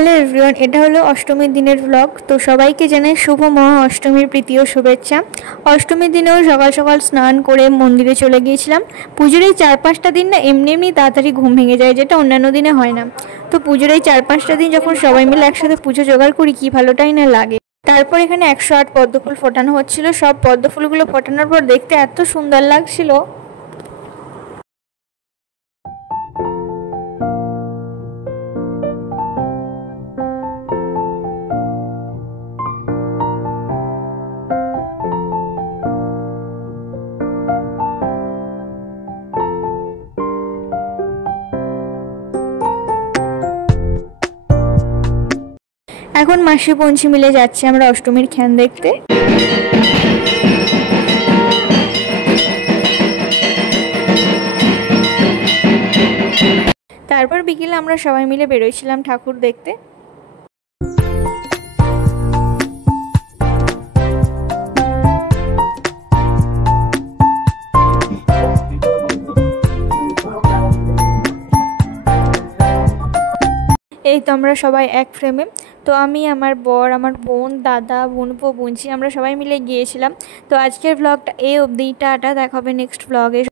Hello everyone, এটা হলো অষ্টমীর দিনের ব্লগ। তো সবাইকে জানাই শুভ মহা অষ্টমীর প্রীতি ও শুভেচ্ছা। অষ্টমীর দিনেও সকাল সকাল স্নান করে মন্দিরে চলে গিয়েছিলাম। পুজোর এই 4-5টা দিন না এমনি তাড়াতাড়ি ঘুম ভেঙে যায়, যেটা অন্যান্য দিনে হয় না। তো পুজোর এই 4-5টা দিন যখন সবাই মিলে একসাথে পুজো জোগাড় করি, কি ভালোটাই না লাগে। তারপর এখানে 108 পদ্মফুল ফোটানো হচ্ছিল। সব পদ্মফুলগুলো ফোটানোর পর দেখতে এত সুন্দর লাগছিল। এখন মাসি পঞ্চী মিলে যাচ্ছি আমরা অষ্টমীর খ্যান দেখতে। তারপর বিকেলে আমরা সবাই মিলে বেরোইছিলাম ঠাকুর দেখতে। এই তো আমরা সবাই এক ফ্রেমে। তো আমি, আমার বর, আমার বোন, দাদা, বোনপো, বুনছি, আমরা সবাই মিলে গিয়েছিলাম। তো আজকের ব্লগটা এই অবধি। টাটা, দেখা হবে নেক্সট ব্লগে।